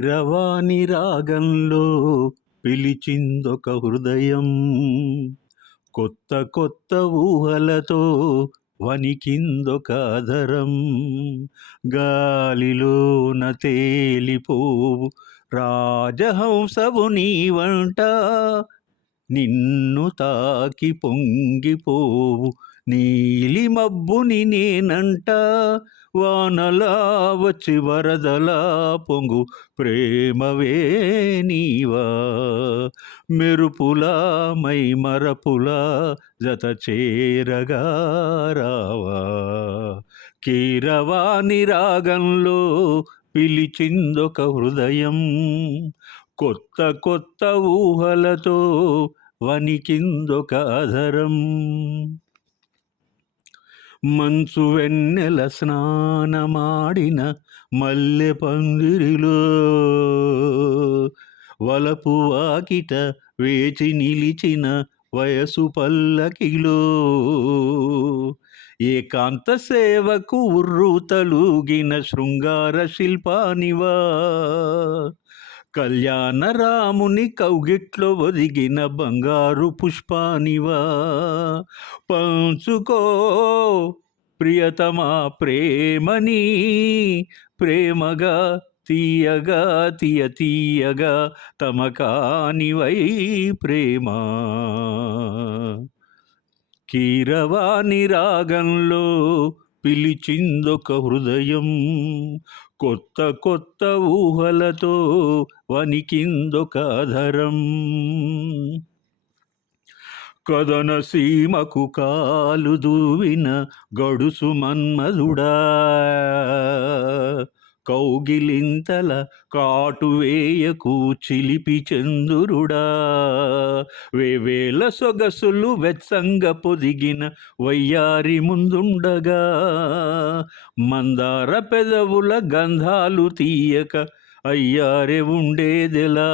రవాని రాగంలో పిలిచిందొక హృదయం, కొత్త కొత్త ఊహలతో వణికిందొక అధరం. గాలిలోన తేలిపోవు రాజహంసవు నీవంట, నిన్ను తాకి పొంగిపోవు నీలి మబ్బుని నేనంట. వానలా వచ్చి వరదలా పొంగు ప్రేమవే నీవా, మెరుపులా మై మరపులా జత చేరగా రావా. కీరవాణి రాగంలో పిలిచిందొక హృదయం, కొత్త కొత్త ఊహలతో వణికిందొక అధరం. మంచు వెన్నెల స్నానమాడిన మల్లె పందిరిలో, వలపు వాకిట వేచి నిలిచిన వయసు పల్లకిలో, ఏకాంత సేవకు ఉర్రు తలూగిన శృంగార శిల్పానివా, కళ్యాణ రాముని కౌగిట్లో ఒదిగిన బంగారు పుష్పానివా. పంచుకో ప్రియతమా ప్రేమని, ప్రేమగా తీయగా తీయ తీయగా తమకానివై ప్రేమా. కీరవాణి రాగంలో పిలిచిందొక హృదయం, కొత్త కొత్త ఊహలతో వణికిందొక అధరం. కదన సీమకు కాలు దూవిన గడుసు మన్మధుడా, కౌగిలింతల కాటు వేయకు చిలిపి చందురుడా. వేవేల సొగసులు వెత్సంగ పొదిగిన వయ్యారి ముందుండగా, మందార పెదవుల గంధాలు తీయక అయ్యారే ఉండేదెలా.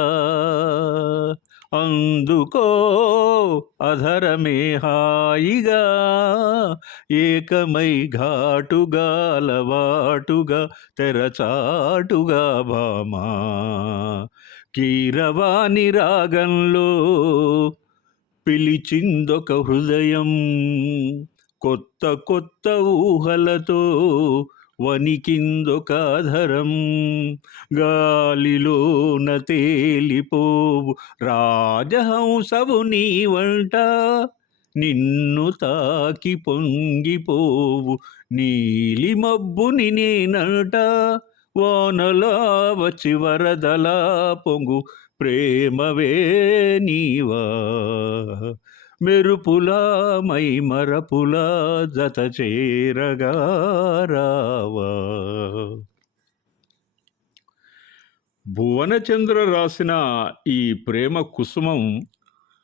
అందుకో అధరమే హాయిగా, ఏకమై ఘాటుగా అలవాటుగా తెరచాటుగా భామా. కీరవాణి రాగంలో పిలిచిందొక హృదయం, కొత్త కొత్త ఊహలతో వణికిందొక అధరం. గాలిలోన తేలిపోవు రాజహంసవు నీవంట, నిన్ను తాకి పొంగిపోవు నీలి మబ్బుని నేనంట. వానలా వచ్చి వరదలా పొంగు ప్రేమవే నీవా, మెరుపులా మై మరపులా జత చేరగా రావా. భువనచంద్ర రాసిన ఈ ప్రేమ కుసుమం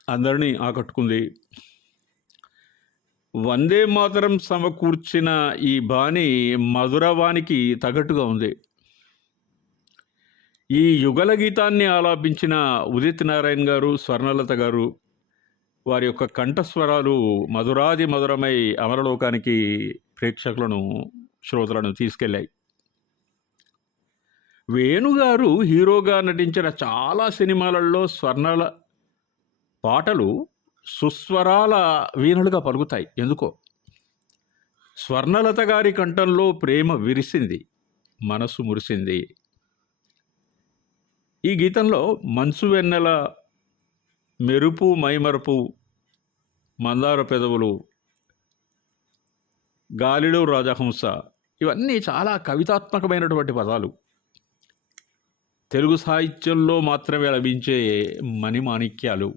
అందరినీ ఆకట్టుకుంది. వందే మాతరం సమకూర్చిన ఈ బాణి మధురవానికి తగట్టుగా ఉంది. ఈ యుగల గీతాన్ని ఆలాపించిన ఉదిత్ నారాయణ్ గారు, స్వర్ణలత గారు, వారి యొక్క కంఠస్వరాలు మధురాది మధురమై అమరలోకానికి ప్రేక్షకులను, శ్రోతలను తీసుకెళ్ళాయి. వేణుగారు హీరోగా నటించిన చాలా సినిమాలలో స్వర్ణల పాటలు సుస్వరాల వీణులుగా పలుకుతాయి. ఎందుకో స్వర్ణలత గారి కంఠంలో ప్రేమ విరిసింది, మనసు మురిసింది. ఈ గీతంలో మంచు వెన్నెల, మెరుపు మైమరుపు, మందార పెదవులు, గాలిలో రాజహంస, ఇవన్నీ చాలా కవితాత్మకమైనటువంటి పదాలు. తెలుగు సాహిత్యంలో మాత్రమే లభించే మణిమాణిక్యాలు.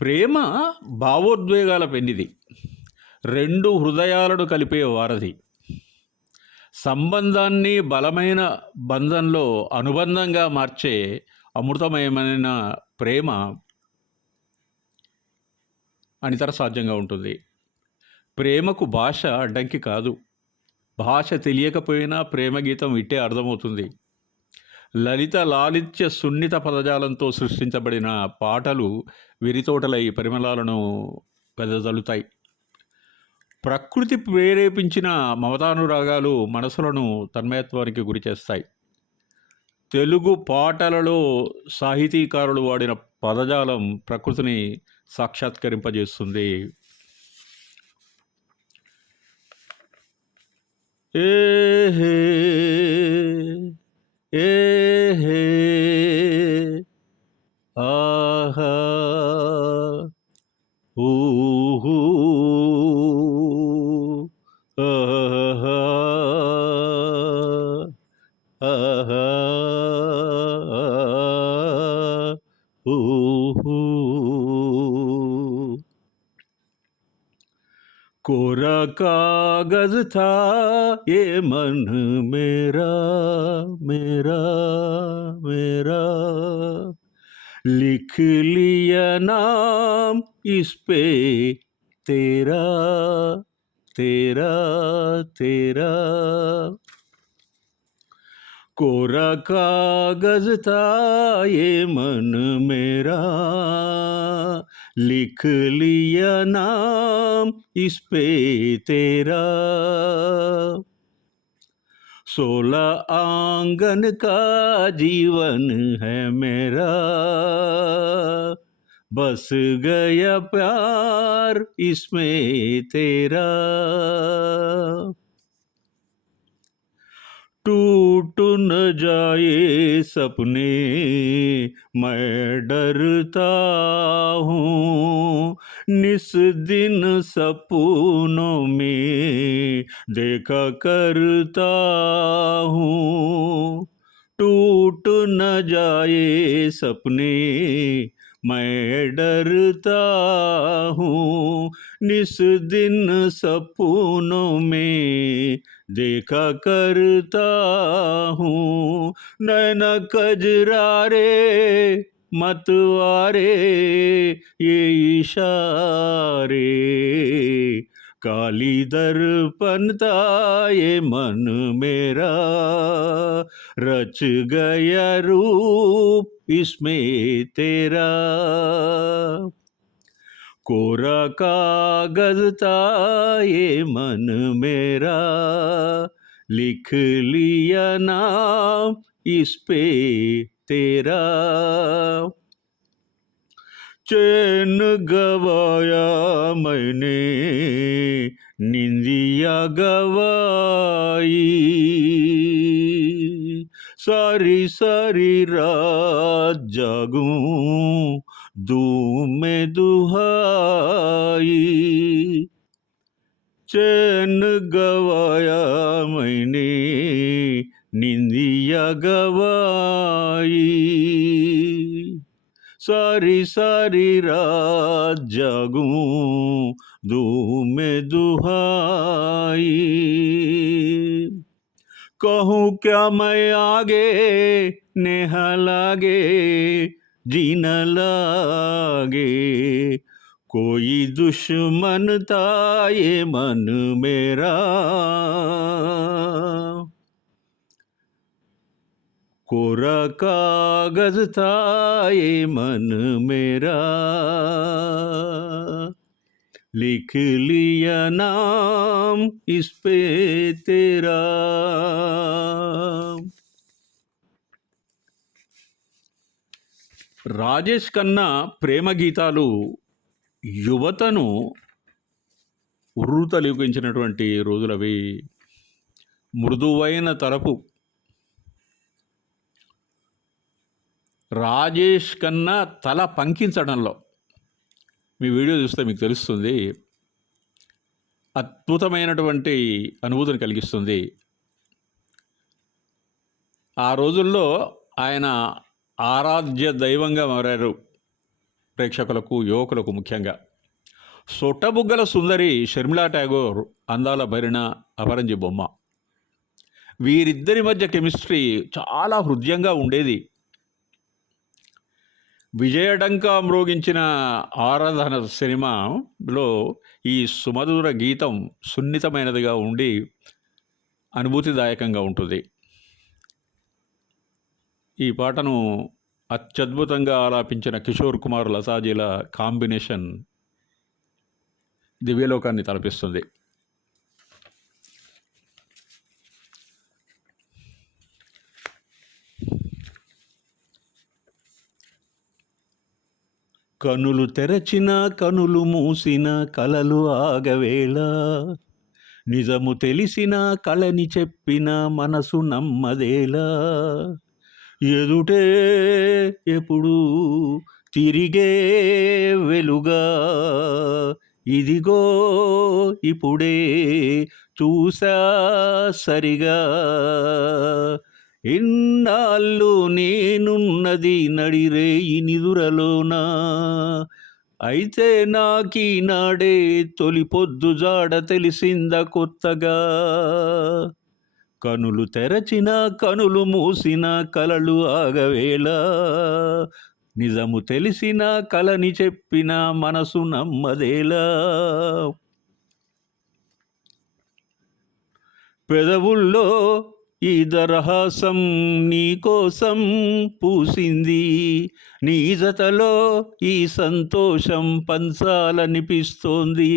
ప్రేమ భావోద్వేగాల పెన్నిది, రెండు హృదయాలను కలిపే వారధి. సంబంధాన్ని బలమైన బంధంలో అనుబంధంగా మార్చే అమృతమయమైన ప్రేమ అనితర సాధ్యంగా ఉంటుంది. ప్రేమకు భాష అడ్డంకి కాదు. భాష తెలియకపోయినా ప్రేమ గీతం ఇట్టే అర్థమవుతుంది. లలిత లాలిత్య సున్నిత పదజాలంతో సృష్టించబడిన పాటలు విరితోటలై పరిమళాలను వెదజల్లుతాయి. ప్రకృతి ప్రేరేపించిన మమతానురాగాలు మనసులను తన్మయత్వానికి గురిచేస్తాయి. తెలుగు పాటలలో సాహితీకారులు వాడిన పదజాలం ప్రకృతిని సాక్షాత్కరింపజేస్తుంది. ఏహే ఏహే ఆహా ఊహూ ఆహా ఆహా ఊహూ. कोरा कागज था ये मन मेरा मेरा मेरा, लिख लिया नाम इस पे तेरा तेरा तेरा। कोरा कागज था ये मन मेरा, लिख लिया नाम इस पे तेरा। 16 आंगन का जीवन है मेरा, बस गया प्यार इसमें तेरा। टूट न जाए सपने मैं डरता हूँ, निस दिन सपनों में देखा करता हूँ। टूट न जाए सपने मैं डरता हूँ, निस दिन सपनों में देखा करता हूँ। नैन कजरारे मतवारे ये इशारे, काली दर्पणता ये मन मेरा, रच गया रूप इसमें तेरा। कोरा कागज था ये मन मेरा, लिख लिया नाम इस पे तेरा। चैन गवाया मैंने निंदिया गवाई, सारी सारी रात जागूं दूं मैं दुहाई। चैन गवाया मैंने निंदिया गवाई, सारी सारी रात जागूं दूं मैं दुहाई। कहूँ क्या मैं आगे नेहा लागे जीना लागे, कोई दुश्मन था ये मन मेरा। कोरा कागज था ये मन मेरा, लिख लिया नाम इस पे तेरा। రాజేష్ ఖన్నా ప్రేమ గీతాలు యువతను ఉర్రూతలూగించినటువంటి రోజులవి. మృదువైన తలపు రాజేష్ ఖన్నా తల పంకించడంలో, మీ వీడియో చూస్తే మీకు తెలుస్తుంది, అద్భుతమైనటువంటి అనుభూతిని కలిగిస్తుంది. ఆ రోజుల్లో ఆయన ఆరాధ్య దైవంగా మారారు ప్రేక్షకులకు, యువకులకు ముఖ్యంగా. సొట్టబుగ్గల సుందరి షర్మిలా ఠాగూర్, అందాల భరిణ అపరంజి బొమ్మ, వీరిద్దరి మధ్య కెమిస్ట్రీ చాలా హృదయంగా ఉండేది. విజయడంకా మ్రోగించిన ఆరాధన సినిమాలో ఈ సుమధుర గీతం సున్నితమైనదిగా ఉండి అనుభూతిదాయకంగా ఉంటుంది. ఈ పాటను అత్యద్భుతంగా ఆలాపించిన కిషోర్ కుమార్ లతాజీల కాంబినేషన్ దివ్యలోకాన్ని తలపిస్తుంది. కనులు తెరచిన కనులు మూసిన కలలు ఆగవేళ, నిజము తెలిసిన కళని చెప్పిన మనసు నమ్మదేలా, ఎదుటే ఎప్పుడు తిరిగే వెలుగా, ఇదిగో ఇప్పుడే చూసా సరిగా, ఇన్నాళ్ళు నేనున్నది నడిరేయి నిదురలోనా, అయితే నాకీనాడే తొలి పొద్దు జాడ తెలిసింద కొత్తగా, కనులు తెరచిన కనులు మూసిన కలలు ఆగవేళ, నిజము తెలిసిన కలని చెప్పిన మనసు నమ్మదేలా, పెదవుల్లో ఈ దరహాసం నీకోసం పూసింది, నీ జతలో ఈ సంతోషం పంచాలనిపిస్తోంది,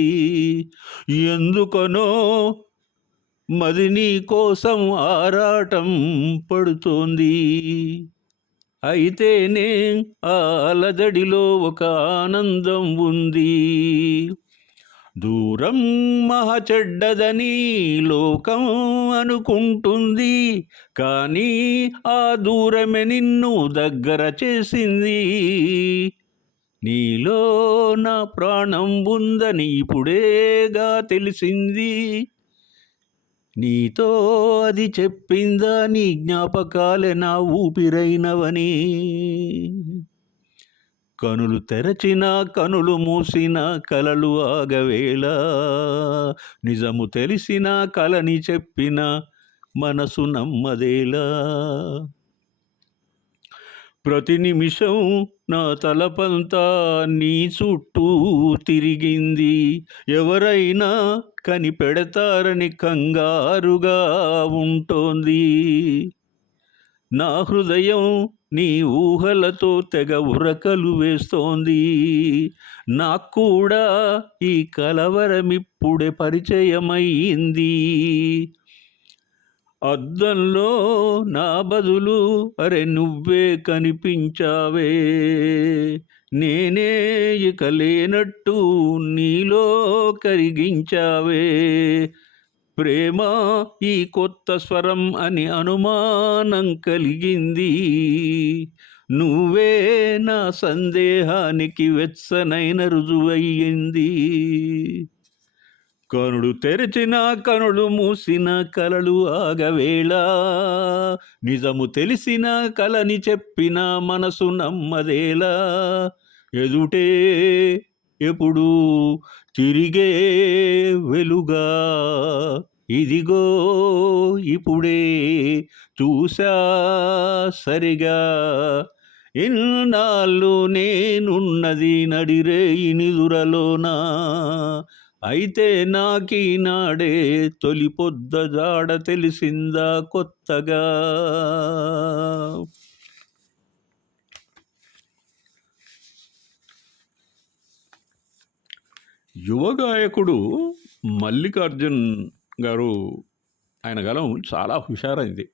ఎందుకనో మది నీ కోసం ఆరాటం పడుతోంది, అయితేనే ఆ అలజడిలో ఒక ఆనందం ఉంది, దూరం మహా చెడ్డదని లోకం అనుకుంటుంది, కానీ ఆ దూరమే నిన్ను దగ్గర చేసింది, నీలో నా ప్రాణం ఉందని ఇప్పుడేగా తెలిసింది, నీతో అది చెప్పిందా నీ జ్ఞాపకాలే నా ఊపిరైనవని, కనులు తెరచిన కనులు మూసిన కలలు ఆగవేళ, నిజము తెలిసిన కలని చెప్పిన మనసు నమ్మదేలా, ప్రతి నిమిషం నా తలపంతా నీ చుట్టూ తిరిగింది, ఎవరైనా కనిపెడతారని కంగారుగా ఉంటోంది, నా హృదయం నీ ఊహలతో తెగ ఉరకలు వేస్తోంది, నాకు కూడా ఈ కలవరమిప్పుడే పరిచయమయ్యింది, అద్దంలో నా బదులు అరే నువ్వే కనిపించావే, నేనే ఇక లేనట్టు నీలో కరిగించావే, ప్రేమ ఈ కొత్త స్వరం అని అనుమానం కలిగింది, నువ్వే నా సందేహానికి వెచ్చనైన రుజువయ్యింది, కనులు తెరిచిన కనులు మూసిన కలలు ఆగవేళ, నిజము తెలిసిన కలని చెప్పిన మనసు నమ్మదేలా, ఎదుటే ఎప్పుడు తిరిగే వెలుగా, ఇదిగో ఇప్పుడే చూసా సరిగా, ఇన్నాళ్ళు నేనున్నది నడిరేయి నిదురలోనా, అయితే నాకీనాడే తొలి పొద్ద జాడ తెలిసిందా కొత్తగా. యువ గాయకుడు మల్లికార్జున్ గారు, ఆయన గలం చాలా హుషారైంది,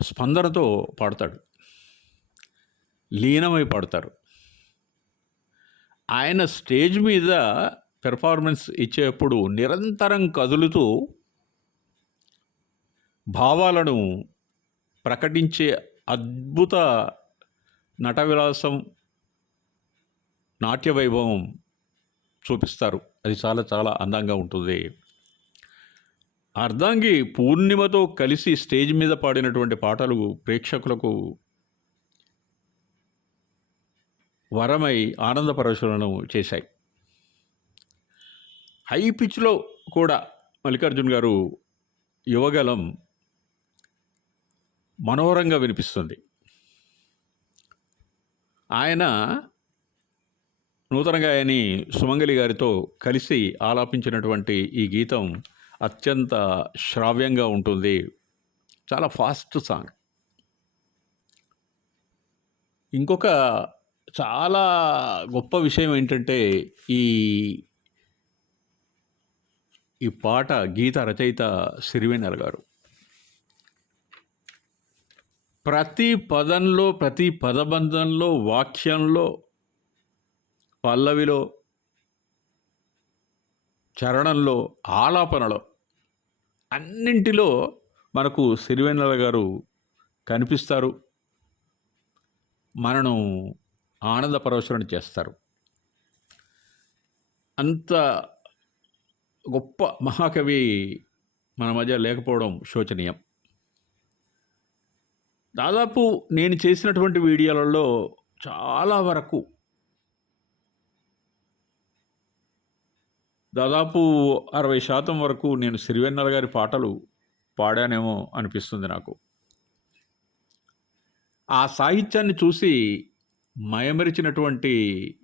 స్పందనతో పాడతాడు, లీనమై పాడతారు. ఆయన స్టేజ్ మీద పెర్ఫార్మెన్స్ ఇచ్చేప్పుడు నిరంతరం కదులుతూ భావాలను ప్రకటించే అద్భుత నట విలాసం, నాట్య వైభవం చూపిస్తారు. అది చాలా చాలా అందంగా ఉంటుంది. అర్ధాంగి పూర్ణిమతో కలిసి స్టేజ్ మీద పాడినటువంటి పాటలు ప్రేక్షకులకు వరమై ఆనందపరచులను చేశాయి. హై పిచ్లో కూడా మల్లికార్జున్ గారు యువగలం మనోహరంగా వినిపిస్తుంది. ఆయన నూతన గాయని సుమంగలి గారితో కలిసి ఆలాపించినటువంటి ఈ గీతం అత్యంత శ్రావ్యంగా ఉంటుంది. చాలా ఫాస్ట్ సాంగ్. ఇంకొక చాలా గొప్ప విషయం ఏంటంటే ఈ పాట గీత రచయిత సిరివెన్నెల గారు. ప్రతి పదంలో, ప్రతి పదబంధంలో, వాక్యంలో, పల్లవిలో, చరణంలో, ఆలాపనలో అన్నింటిలో మనకు సిరివెన్నెల గారు కనిపిస్తారు. మనను ఆనందపరవశులను చేస్తారు. అంత గొప్ప మహాకవి మన మధ్య లేకపోవడం శోచనీయం. దాదాపు నేను చేసినటువంటి వీడియోలలో చాలా వరకు దాదాపు 60% వరకు నేను సిరివెన్నెల గారి పాటలు పాడానేమో అనిపిస్తుంది నాకు. ఆ సాహిత్యాన్ని చూసి మైమరిచినటువంటి